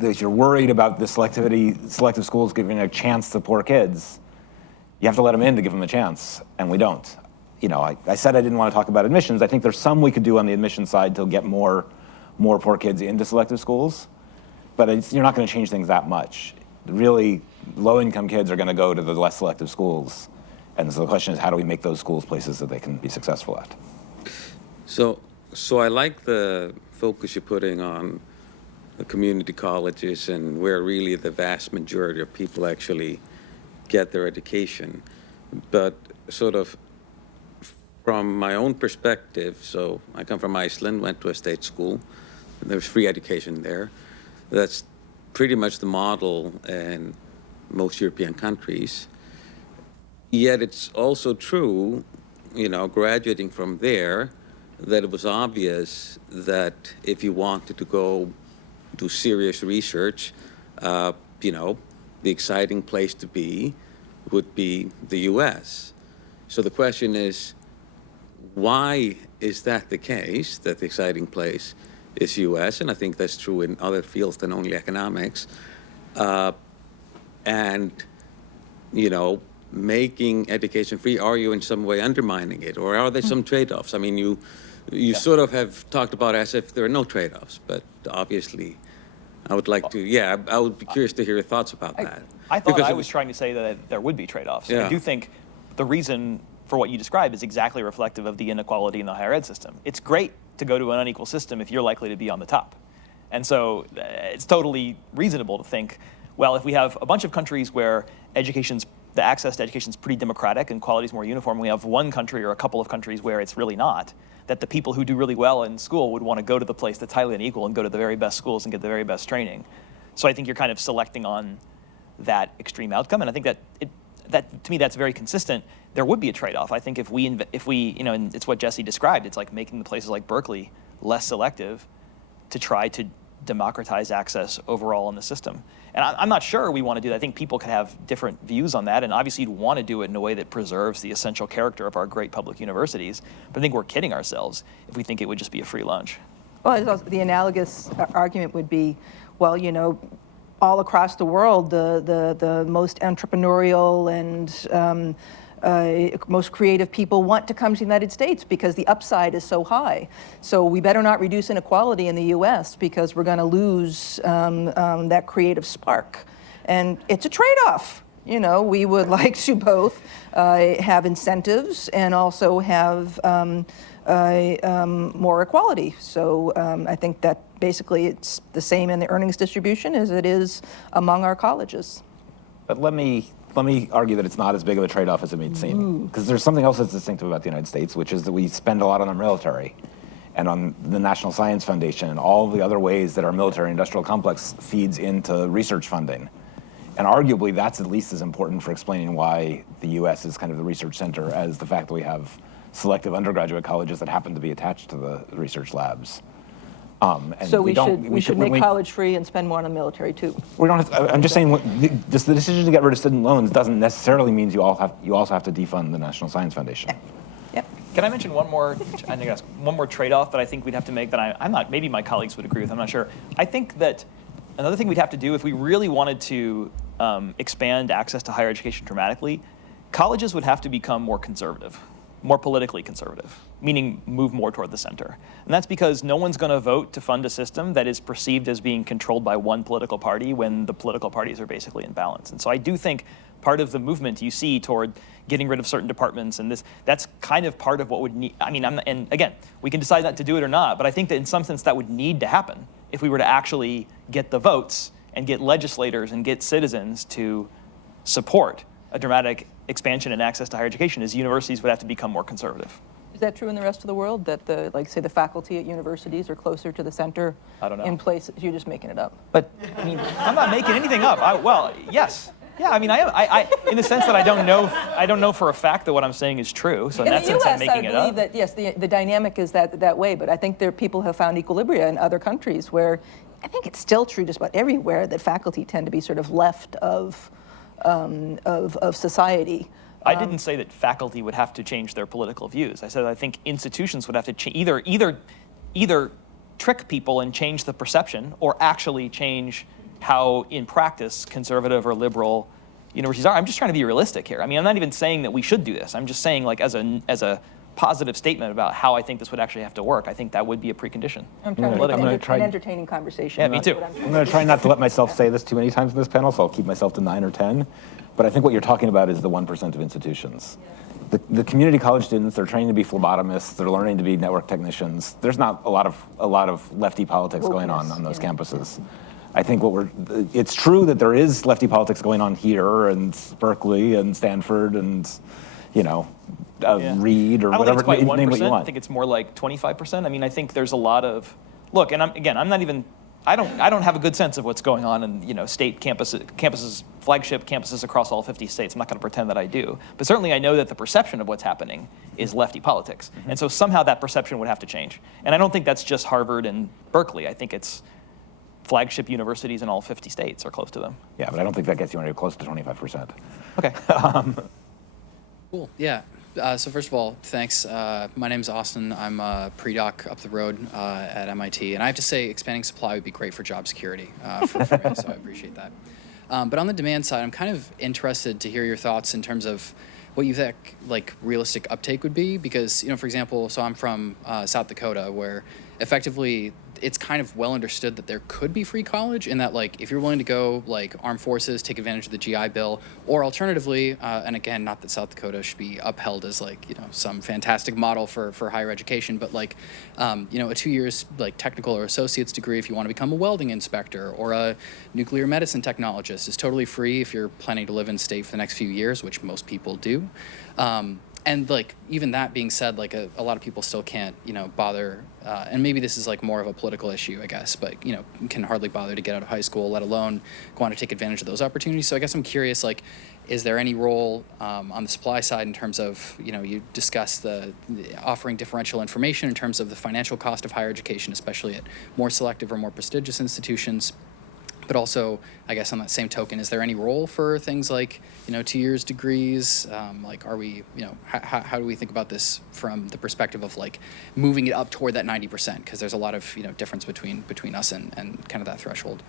if you're worried about the selective schools giving a chance to poor kids, you have to let them in to give them a chance, and we don't. I said I didn't want to talk about admissions. I think there's some we could do on the admission side to get more poor kids into selective schools, but you're not going to change things that much. Really, low-income kids are going to go to the less selective schools, and so the question is, how do we make those schools places that they can be successful at? So I like the focus you're putting on the community colleges and where really the vast majority of people actually get their education. But sort of from my own perspective, so I come from Iceland, went to a state school, and there was free education there. That's pretty much the model in most European countries. Yet it's also true, graduating from there, that it was obvious that if you wanted to go do serious research, the exciting place to be would be the US. So the question is, why is that the case, that the exciting place is US? And I think that's true in other fields than only economics. Making education free, are you in some way undermining it? Or are there some trade-offs? I mean, you sort of have talked about as if there are no trade-offs, but obviously I would like to, I would be curious to hear your thoughts about that. I thought I was trying to say that there would be trade-offs. Yeah. I do think the reason for what you described is exactly reflective of the inequality in the higher ed system. It's great to go to an unequal system if you're likely to be on the top. And so it's totally reasonable to think, well, if we have a bunch of countries where education's the access to education is pretty democratic and quality is more uniform. We have one country or a couple of countries where it's really not, that the people who do really well in school would want to go to the place that's highly unequal and go to the very best schools and get the very best training. So I think you're kind of selecting on that extreme outcome, and I think that to me that's very consistent. There would be a trade-off. I think if we and it's what Jesse described. It's like making the places like Berkeley less selective to try to democratize access overall in the system. And I'm not sure we want to do that. I think people could have different views on that, and obviously you'd want to do it in a way that preserves the essential character of our great public universities. But I think we're kidding ourselves if we think it would just be a free lunch. Well, it's also, the analogous argument would be, well, all across the world, the most entrepreneurial and most creative people want to come to the United States because the upside is so high. So we better not reduce inequality in the U.S. because we're going to lose that creative spark. And it's a trade-off. We would like to both have incentives and also have more equality. So I think that basically it's the same in the earnings distribution as it is among our colleges. But let me argue that it's not as big of a trade-off as it may seem. Because there's something else that's distinctive about the United States, which is that we spend a lot on our military and on the National Science Foundation and all the other ways that our military-industrial complex feeds into research funding. And arguably, that's at least as important for explaining why the U.S. is kind of the research center as the fact that we have selective undergraduate colleges that happen to be attached to the research labs. And so we should make college free and spend more on the military too. We don't have I'm just saying, the decision to get rid of student loans doesn't necessarily mean you also have to defund the National Science Foundation. Yep. Can I mention one more? I think that's one more trade-off that I think we'd have to make that I'm not. Maybe my colleagues would agree with. I'm not sure. I think that another thing we'd have to do if we really wanted to expand access to higher education dramatically, colleges would have to become more conservative. More politically conservative, meaning move more toward the center. And that's because no one's going to vote to fund a system that is perceived as being controlled by one political party when the political parties are basically in balance. And so I do think part of the movement you see toward getting rid of certain departments and that's kind of part of what would need, and again, we can decide not to do it or not, but I think that in some sense that would need to happen if we were to actually get the votes and get legislators and get citizens to support a dramatic expansion in access to higher education, is universities would have to become more conservative. Is that true in the rest of the world, that the faculty at universities are closer to the center? I don't know. In places, you're just making it up. But I'm not making anything up. Yes. Yeah, I in the sense that I don't know for a fact that what I'm saying is true. So in that sense, I'm making it up. I believe that, yes, the dynamic is that way, but I think people have found equilibria in other countries where I think it's still true just about everywhere that faculty tend to be sort of left of society. I didn't say that faculty would have to change their political views. I said I think institutions would have to either trick people and change the perception, or actually change how, in practice, conservative or liberal universities are. I'm just trying to be realistic here. I'm not even saying that we should do this. I'm just saying, like, as a positive statement about how I think this would actually have to work. I think that would be a precondition. I'm trying to make an entertaining conversation. Yeah, me too. I'm going to try not to let myself say this too many times in this panel, so I'll keep myself to 9 or 10. But I think what you're talking about is the 1% of institutions. The community college students, they're trained to be phlebotomists, they're learning to be network technicians. There's not a lot of lefty politics going on those campuses. I think it's true that there is lefty politics going on here and Berkeley and Stanford and, Reed or whatever, name what you want. I think it's more like 25%. I think there's a lot of, look, and I don't have a good sense of what's going on in, state campuses, flagship campuses across all 50 states. I'm not going to pretend that I do. But certainly I know that the perception of what's happening is lefty politics. Mm-hmm. And so somehow that perception would have to change. And I don't think that's just Harvard and Berkeley. I think it's flagship universities in all 50 states or close to them. Yeah, but I don't think that gets you anywhere close to 25%. Okay. Cool. Yeah. So first of all, thanks. My name's Austin. I'm a pre-doc up the road at MIT. And I have to say, expanding supply would be great for job security for me, so I appreciate that. But on the demand side, I'm kind of interested to hear your thoughts in terms of what you think realistic uptake would be. Because, for example, so I'm from South Dakota, where effectively it's kind of well understood that there could be free college, and that like if you're willing to go like armed forces, take advantage of the GI Bill, or alternatively, and again, not that South Dakota should be upheld as like some fantastic model for higher education, but like a 2 years like technical or associate's degree if you want to become a welding inspector or a nuclear medicine technologist is totally free if you're planning to live in state for the next few years, which most people do. And like even that being said, like a lot of people still can't bother, and maybe this is like more of a political issue, I guess, but can hardly bother to get out of high school, let alone go on to take advantage of those opportunities. So I guess I'm curious, like, is there any role on the supply side in terms of you discuss the offering differential information in terms of the financial cost of higher education, especially at more selective or more prestigious institutions? But also, I guess on that same token, is there any role for things like, 2 years degrees? Like, are we, how do we think about this from the perspective of like moving it up toward that 90%? Because there's a lot of, difference between us and kind of that threshold.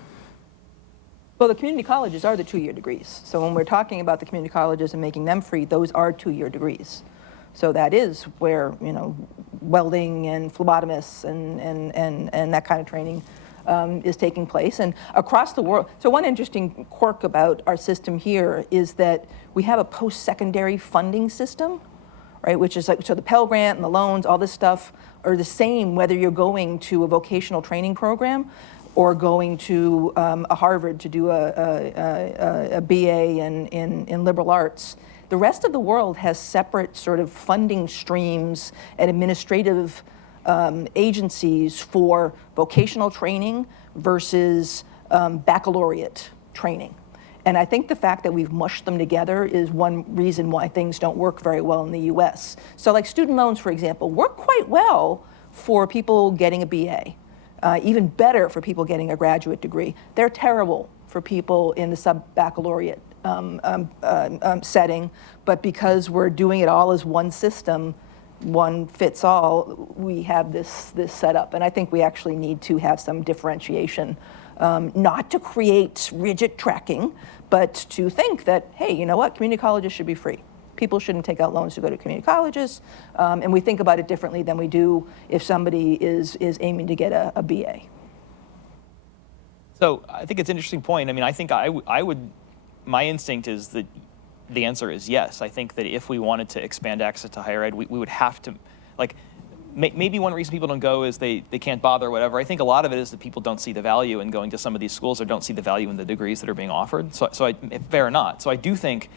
Well, the community colleges are the 2-year degrees. So when we're talking about the community colleges and making them free, those are 2-year degrees. So that is where, welding and phlebotomists and that kind of training is taking place, and across the world. So one interesting quirk about our system here is that we have a post-secondary funding system, right? Which is like, so the Pell Grant and the loans, all this stuff are the same whether you're going to a vocational training program or going to a Harvard to do a BA in liberal arts. The rest of the world has separate sort of funding streams and administrative agencies for vocational training versus baccalaureate training. And I think the fact that we've mushed them together is one reason why things don't work very well in the US. So like student loans, for example, work quite well for people getting a BA, even better for people getting a graduate degree. They're terrible for people in the sub-baccalaureate setting, but because we're doing it all as one system, one fits all, we have this set up. And I think we actually need to have some differentiation, not to create rigid tracking, but to think that, hey, you know what, community colleges should be free. People shouldn't take out loans to go to community colleges, and we think about it differently than we do if somebody is aiming to get a BA. So I think it's an interesting point. I mean, I think I would, my instinct is that the answer is yes. I think that if we wanted to expand access to higher ed, we would have to, like, maybe one reason people don't go is they can't bother or whatever. I think a lot of it is that people don't see the value in going to some of these schools or don't see the value in the degrees that are being offered. So fair or not. So I do think,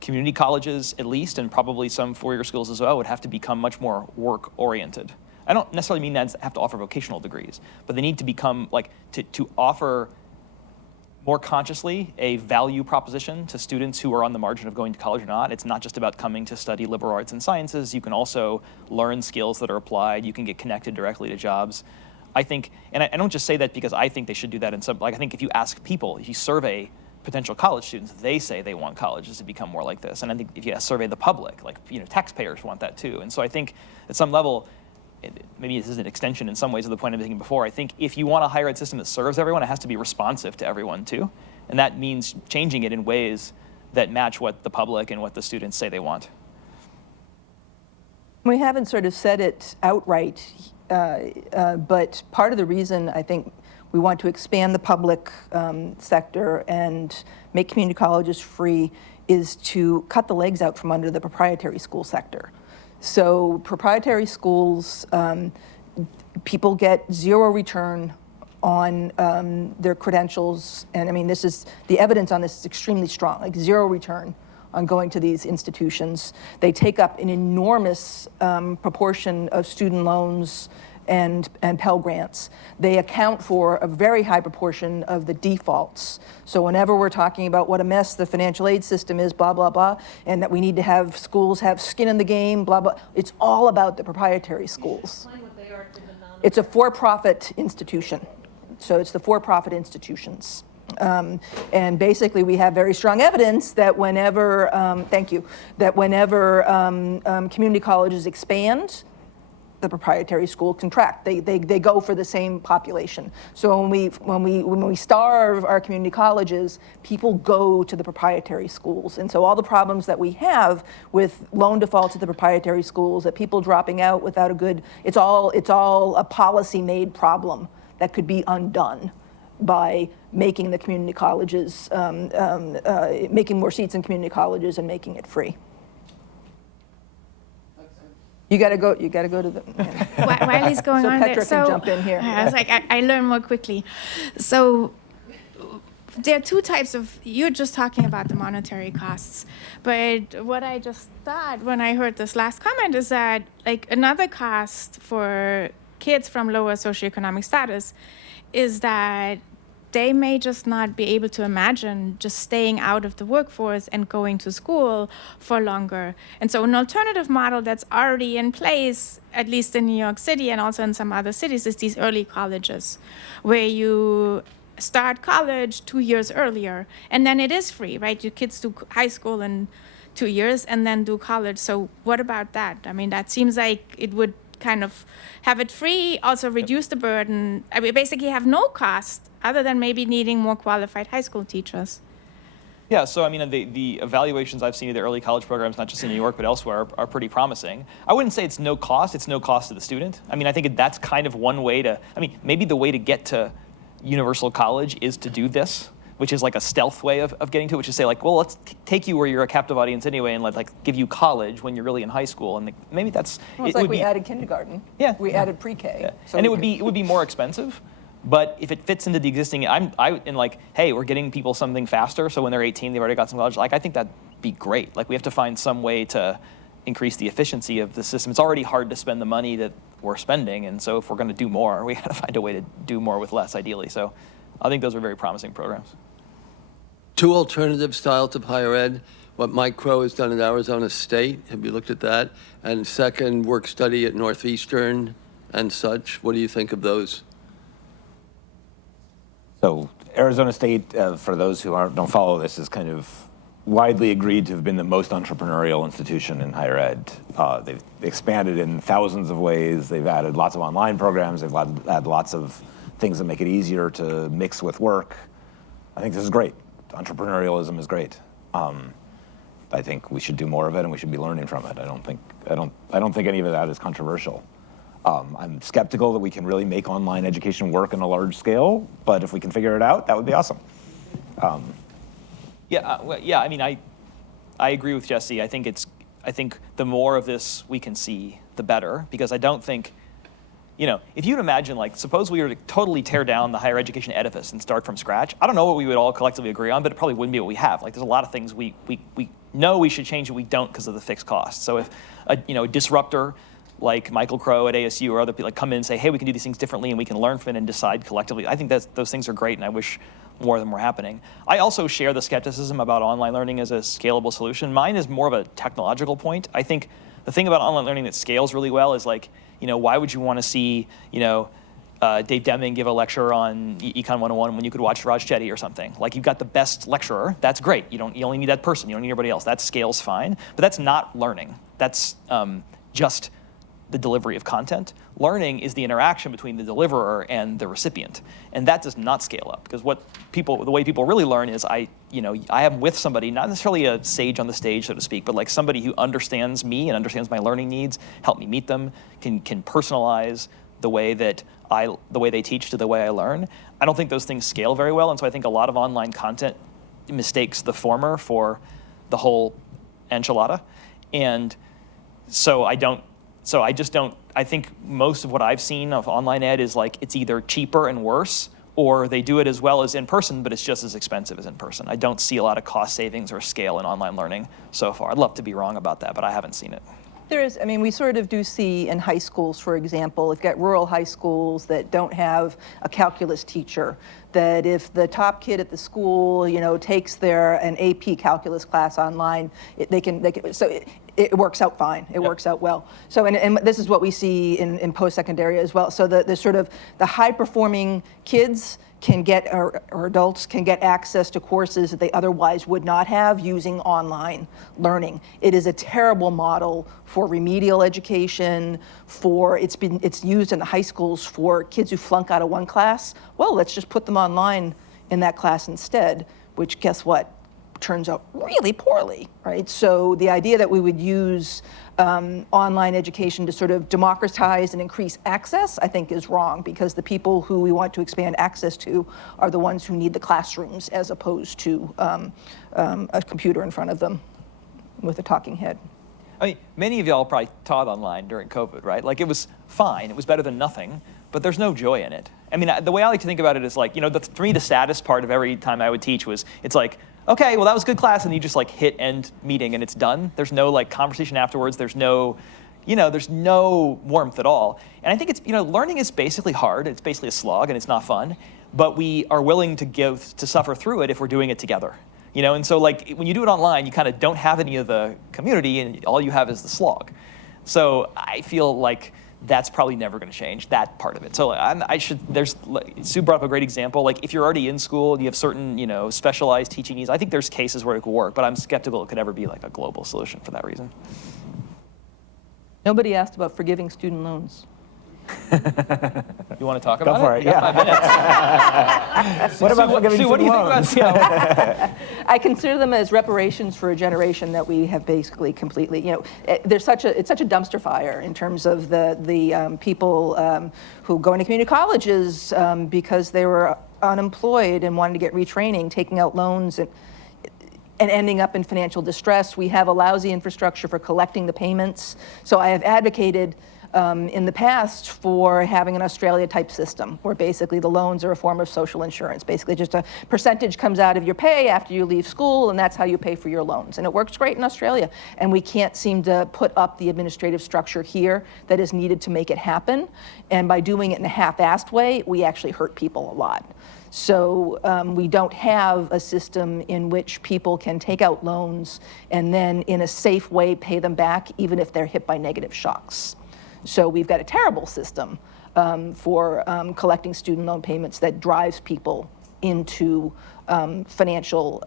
community colleges at least, and probably some four-year schools as well, would have to become much more work-oriented. I don't necessarily mean that have to offer vocational degrees, but they need to become, like, to offer more consciously a value proposition to students who are on the margin of going to college or not. It's not just about coming to study liberal arts and sciences. You can also learn skills that are applied. You can get connected directly to jobs. I think, and I don't just say that because I think they should do that in some, like, I think if you ask people, if you survey potential college students, they say they want colleges to become more like this. And I think if you survey the public, like, taxpayers want that too. And so I think at some level, maybe this is an extension in some ways of the point I was making before. I think if you want a higher ed system that serves everyone, it has to be responsive to everyone too. And that means changing it in ways that match what the public and what the students say they want. We haven't sort of said it outright, but part of the reason I think we want to expand the public sector and make community colleges free is to cut the legs out from under the proprietary school sector. So proprietary schools, people get zero return on their credentials. And I mean, the evidence on this is extremely strong, like zero return on going to these institutions. They take up an enormous proportion of student loans and Pell Grants. They account for a very high proportion of the defaults. So whenever we're talking about what a mess the financial aid system is, blah, blah, blah, and that we need to have schools have skin in the game, blah, blah, it's all about the proprietary schools. It's a for-profit institution. So it's the for-profit institutions. And basically we have very strong evidence that whenever, community colleges expand, the proprietary school contract. They go for the same population. So when we starve our community colleges, people go to the proprietary schools. And so all the problems that we have with loan defaults at the proprietary schools, that people dropping out without a good, it's all a policy-made problem that could be undone by making the community colleges, making more seats in community colleges and making it free. You got to go to the. While he's going So on Petra there, can jump in here. I was like, I learn more quickly. So there are two types of. You're just talking about the monetary costs, but what I just thought when I heard this last comment is that like another cost for kids from lower socioeconomic status is that they may just not be able to imagine just staying out of the workforce and going to school for longer. And so an alternative model that's already in place, at least in New York City and also in some other cities, is these early colleges, where you start college 2 years earlier, and then it is free, right? Your kids do high school in 2 years and then do college. So what about that? I mean, that seems like it would kind of have it free, also reduce the burden. I mean, basically have no cost other than maybe needing more qualified high school teachers. Yeah, so I mean, the evaluations I've seen of the early college programs, not just in New York, but elsewhere, are pretty promising. I wouldn't say it's no cost to the student. I mean, I think that's kind of one way to, I mean, maybe the way to get to universal college is to do this, which is like a stealth way of getting to it, which is say like, well, let's take you where you're a captive audience anyway and like give you college when you're really in high school. And maybe that's, Well, it's like we added kindergarten. Yeah. We added pre-K. Yeah. So And it would be more expensive. But if it fits into the existing, in like, hey, we're getting people something faster, so when they're 18, they've already got some college. Like, I think that'd be great. Like, we have to find some way to increase the efficiency of the system. It's already hard to spend the money that we're spending, and so if we're going to do more, we got to find a way to do more with less, ideally. So, I think those are very promising programs. Two alternative styles of higher ed, what Mike Crow has done at Arizona State. Have you looked at that? And second, work study at Northeastern and such. What do you think of those? So Arizona State, for those who don't follow this, is kind of widely agreed to have been the most entrepreneurial institution in higher ed. They've expanded in thousands of ways. They've added lots of online programs. They've added lots of things that make it easier to mix with work. I think this is great. Entrepreneurialism is great. I think we should do more of it, and we should be learning from it. I don't think any of that is controversial. I'm skeptical that we can really make online education work on a large scale, but if we can figure it out, that would be awesome. Yeah, I mean, I agree with Jesse. I think the more of this we can see, the better, because I don't think, if you'd imagine, like, suppose we were to totally tear down the higher education edifice and start from scratch, I don't know what we would all collectively agree on, but it probably wouldn't be what we have. Like, there's a lot of things we know we should change, but we don't because of the fixed costs. So if a disruptor like Michael Crow at ASU or other people come in and say, hey, we can do these things differently and we can learn from it and decide collectively, I think those things are great, and I wish more of them were happening. I also share the skepticism about online learning as a scalable solution. Mine is more of a technological point. I think the thing about online learning that scales really well is like, why would you want to see, Dave Deming give a lecture on Econ 101 when you could watch Raj Chetty or something? Like, you've got the best lecturer, that's great. You only need that person, you don't need anybody else. That scales fine, but that's not learning. That's just the delivery of content. Learning is the interaction between the deliverer and the recipient, and that does not scale up, because the way people really learn is I am with somebody, not necessarily a sage on the stage, so to speak, but like somebody who understands me and understands my learning needs, help me meet them, can personalize the way they teach to the way I learn. I don't think those things scale very well, and so I think a lot of online content mistakes the former for the whole enchilada, and so I think most of what I've seen of online ed is like it's either cheaper and worse, or they do it as well as in person, but it's just as expensive as in person. I don't see a lot of cost savings or scale in online learning so far. I'd love to be wrong about that, but I haven't seen it. There is, we sort of do see in high schools, for example, if you get rural high schools that don't have a calculus teacher, that if the top kid at the school, takes an AP calculus class online, it works out fine. It works out well. So, and this is what we see in post-secondary as well. So the sort of the high-performing kids can get, or adults can get access to courses that they otherwise would not have using online learning. It is a terrible model for remedial education, it's used in the high schools for kids who flunk out of one class. Well, let's just put them online in that class instead, which guess what? Turns out really poorly, right? So the idea that we would use online education to sort of democratize and increase access, I think is wrong, because the people who we want to expand access to are the ones who need the classrooms as opposed to a computer in front of them with a talking head. I mean, many of y'all probably taught online during COVID, right? Like, it was fine, it was better than nothing, but there's no joy in it. I mean, the way I like to think about it is like, for me, the saddest part of every time I would teach was, it's like, okay, well, that was good class, and you just like hit end meeting and it's done. There's no like conversation afterwards. There's no, there's no warmth at all. And I think it's, learning is basically hard. It's basically a slog and it's not fun, but we are willing to suffer through it if we're doing it together. And so like when you do it online, you kind of don't have any of the community and all you have is the slog. So I feel like that's probably never going to change, that part of it. So Sue brought up a great example. Like if you're already in school and you have certain, specialized teaching needs, I think there's cases where it could work, but I'm skeptical it could ever be like a global solution for that reason. Nobody asked about forgiving student loans. You want to talk about Go for it, yeah. 5 minutes. What about forgiving Sue, what do you student think about I consider them as reparations for a generation that we have basically completely, it's such a dumpster fire in terms of the people who go into community colleges because they were unemployed and wanted to get retraining, taking out loans and ending up in financial distress. We have a lousy infrastructure for collecting the payments. So I have advocated in the past for having an Australia-type system where basically the loans are a form of social insurance. Basically just a percentage comes out of your pay after you leave school, and that's how you pay for your loans. And it works great in Australia. And we can't seem to put up the administrative structure here that is needed to make it happen. And by doing it in a half-assed way, we actually hurt people a lot. So we don't have a system in which people can take out loans and then in a safe way pay them back even if they're hit by negative shocks. So we've got a terrible system for collecting student loan payments that drives people into financial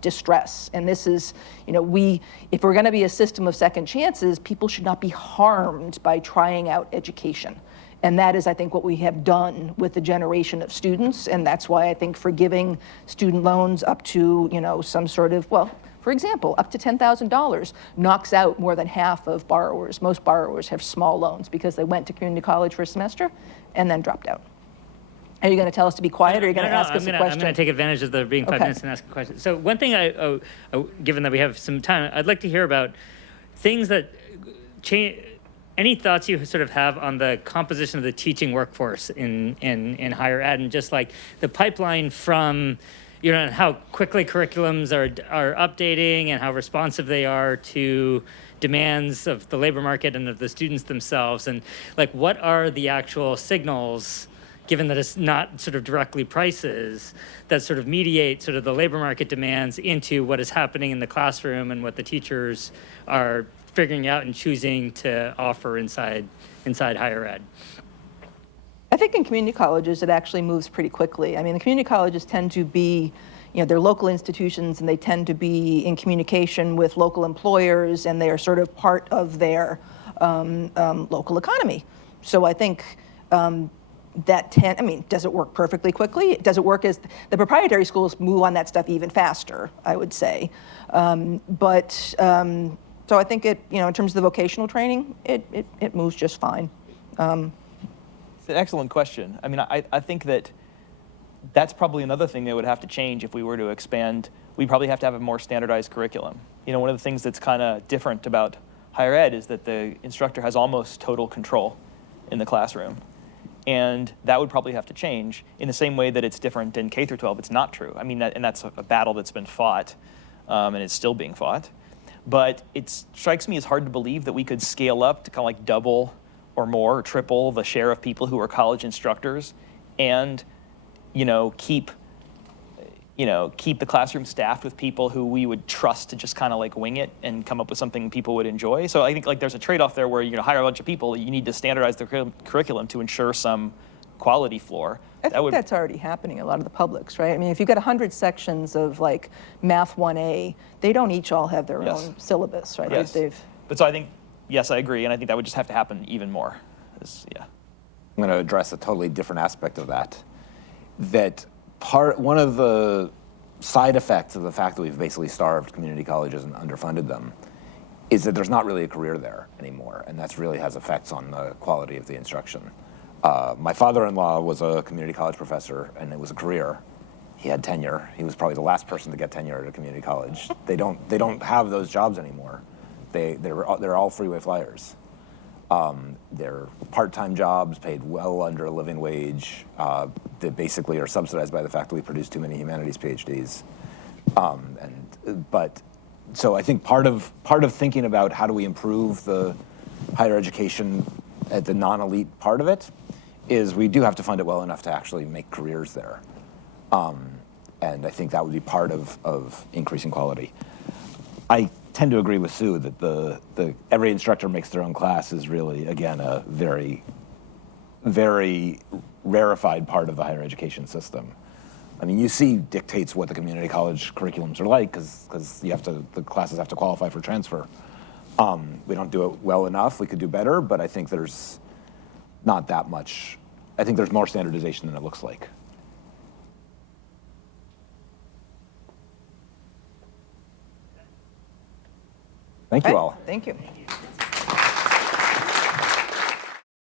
distress. And this is, if we're going to be a system of second chances, people should not be harmed by trying out education. And that is, I think, what we have done with the generation of students. And that's why I think forgiving student loans up to, some sort of, for example, up to $10,000 knocks out more than half of borrowers. Most borrowers have small loans because they went to community college for a semester and then dropped out. Are you going to tell us to be quiet, or are you going to ask us a question? I'm going to take advantage of there being 5 minutes and ask a question. So one thing, given that we have some time, I'd like to hear about things that change. Any thoughts you sort of have on the composition of the teaching workforce in higher ed, and just like the pipeline from, how quickly curriculums are updating and how responsive they are to demands of the labor market and of the students themselves, and like what are the actual signals, given that it's not sort of directly prices, that sort of mediate sort of the labor market demands into what is happening in the classroom and what the teachers are figuring out and choosing to offer inside higher ed? I think in community colleges, it actually moves pretty quickly. I mean, the community colleges tend to be, they're local institutions, and they tend to be in communication with local employers, and they are sort of part of their local economy. So I think does it work perfectly quickly? Does it work as the proprietary schools move on that stuff even faster, I would say. So I think in terms of the vocational training, it moves just fine. It's an excellent question. I mean, I think that's probably another thing that would have to change if we were to expand. We probably have to have a more standardized curriculum. One of the things that's kind of different about higher ed is that the instructor has almost total control in the classroom. And that would probably have to change in the same way that it's different in K through 12. It's not true. I mean, that's a battle that's been fought, and it's still being fought. But it strikes me as hard to believe that we could scale up to kind of like double or more, or triple the share of people who are college instructors, and keep the classroom staffed with people who we would trust to just kind of like wing it and come up with something people would enjoy. So I think like there's a trade-off there where you're going to hire a bunch of people. You need to standardize the curriculum to ensure some quality floor. I think that's already happening in a lot of the publics, right? I mean, if you've got 100 sections of like Math 1A, they don't each all have their own syllabus, right? Yes. But so I think, yes, I agree, and I think that would just have to happen even more. Yeah. I'm going to address a totally different aspect of that. One of the side effects of the fact that we've basically starved community colleges and underfunded them is that there's not really a career there anymore, and that really has effects on the quality of the instruction. My father-in-law was a community college professor, and it was a career. He had tenure. He was probably the last person to get tenure at a community college. They don't have those jobs anymore. They're all freeway flyers. They're part-time jobs paid well under a living wage that basically are subsidized by the fact that we produce too many humanities PhDs. So I think part of thinking about how do we improve the higher education at the non-elite part of it is we do have to fund it well enough to actually make careers there. And I think that would be part of increasing quality. I tend to agree with Sue that the every instructor makes their own class is really, again, a very, very rarefied part of the higher education system. I mean, UC dictates what the community college curriculums are like because the classes have to qualify for transfer. We don't do it well enough. We could do better, but I think there's not that much. I think there's more standardization than it looks like. Thank you all. Thank you.